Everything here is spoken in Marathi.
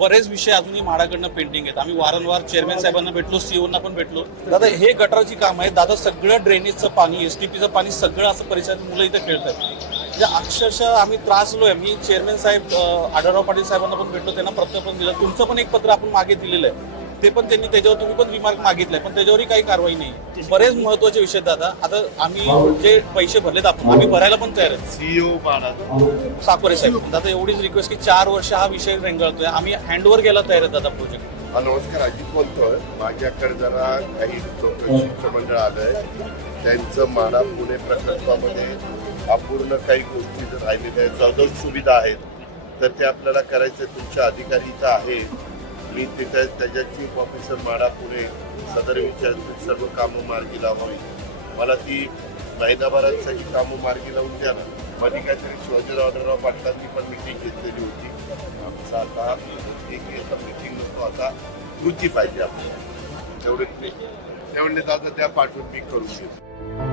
बरेच विषय अजूनही म्हाडाकडनं पेंडिंग आहेत. आम्ही वारंवार चेअरमॅन साहेबांना भेटलो सीओना पण भेटलो. दादा हे गटाराची काम आहे दादा सगळं ड्रेनेजचं पाणी एस टी पीचं पाणी सगळं असं परिसरात मुलं इथं खेळतात. म्हणजे अक्षरशः आम्ही त्रासलोय मी चेअरमॅन साहेब आढळराव पाटील साहेबांना पण भेटलो त्यांना प्रत्येक दिलं. तुमचं पण एक पत्र आपण मागे दिलेलं आहे. ते पण त्यांनी त्याच्यावर तुम्ही पण रिमार्क मागितलाय. पण त्याच्यावरही काही कारवाई नाही. बरेच महत्त्वाचे विषय आहेत दादा. आता आम्ही जे पैसे भरलेत आपण आम्ही भरायला पण तयार आहे सीईओ महाराज साकोरे साहेब दादा एवढीच रिक्वेस्ट की चार वर्ष हा विषय रेंगाळतोय. आम्ही हँडओव्हर घ्यायला तयार आहेत दादा प्रोजेक्ट हा नमस्कार. अजित बोलतोय. माझ्याकडे जरा काही चौकशीचं मंडळ आलंय. त्यांचं माडा पुणे प्रकल्पामध्ये अपूर्ण काही गोष्टी जर राहिलेल्या आहेत चौदा सुविधा आहेत तर ते आपल्याला करायचे तुमच्या अधिकारी इथं आहेत. मी तिथे त्याच्या चीफ ऑफिसर माडा पुणे सदर विचारते सर्व कामं मार्गी लावावी. मला ती महिनाभरात सगळी कामं मार्गी लावून द्या ना. माझी काहीतरी शिवाजीराव आढळराव पाटलांनी पण मिटिंग घेतलेली होती. आमचा आता एक आता मिटिंग नको आता कृती पाहिजे आपल्याला. तेवढे तेवढे दादा त्या पाठवून मी करून घेतो.